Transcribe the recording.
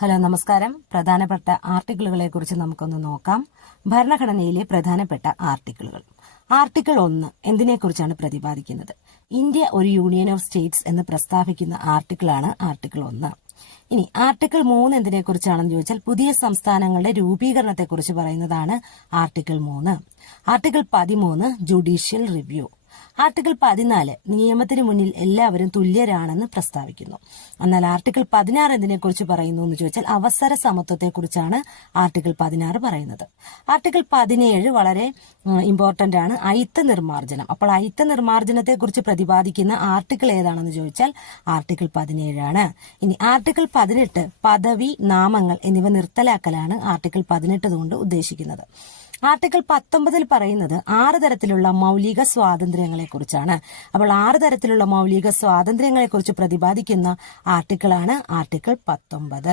Hello, നമസ്കാരം. പ്രധാനപ്പെട്ട ആർട്ടിക്കിളുകളെ കുറിച്ച് നമുക്കൊന്ന് നോക്കാം. ഭരണഘടനയിലെ പ്രധാനപ്പെട്ട ആർട്ടിക്കിളുകൾ. ആർട്ടിക്കിൾ 1 എന്തിനെക്കുറിച്ചാണ് പ്രതിപാദിക്കുന്നത്? ഇന്ത്യ ഒരു യൂണിയൻ ഓഫ് സ്റ്റേറ്റ്സ് എന്ന് പ്രസ്താവിക്കുന്ന ആർട്ടിക്കിളാണ് ആർട്ടിക്കിൾ 1. ഇനി ആർട്ടിക്കിൾ 3 എന്തിനെക്കുറിച്ചാണെന്ന് ചോദിച്ചാൽ പുതിയ സംസ്ഥാനങ്ങളുടെ രൂപീകരണത്തെക്കുറിച്ച് പറയുന്നതാണ് article 3. Article 13 judicial review. Article 14 നിയമത്തിന് മുന്നിൽ എല്ലാവരും തുല്യരാണെന്ന് പ്രസ്താവിക്കുന്നു. എന്നാൽ ആർട്ടിക്കിൾ 16 എന്തിനെക്കുറിച്ച് പറയുന്നു എന്ന് ചോദിച്ചാൽ അവസര സമത്വത്തെക്കുറിച്ചാണ് ആർട്ടിക്കിൾ 16 പറയുന്നത്. ആർട്ടിക്കിൾ 17 വളരെ ഇമ്പോർട്ടന്റ് ആണ്, അയിത്ത നിർമ്മാർജ്ജനം. അപ്പോൾ അയിത്ത നിർമ്മാർജ്ജനത്തെക്കുറിച്ച് പ്രതിപാദിക്കുന്ന ആർട്ടിക്കിൾ ഏതാണെന്ന് ചോദിച്ചാൽ ആർട്ടിക്കിൾ 17 ആണ്. ഇനി ആർട്ടിക്കിൾ 18 പദവി, നാമങ്ങൾ എന്നിവ നിർത്തലാക്കലാണ് ആർട്ടിക്കിൾ 18 കൊണ്ട് ഉദ്ദേശിക്കുന്നത്. ആർട്ടിക്കിൾ 19 പറയുന്നത് 6 തരത്തിലുള്ള മൗലിക സ്വാതന്ത്ര്യങ്ങളെ കുറിച്ചാണ്. അപ്പോൾ 6 തരത്തിലുള്ള മൗലിക സ്വാതന്ത്ര്യങ്ങളെ കുറിച്ച് പ്രതിപാദിക്കുന്ന ആർട്ടിക്കിളാണ് ആർട്ടിക്കിൾ 19.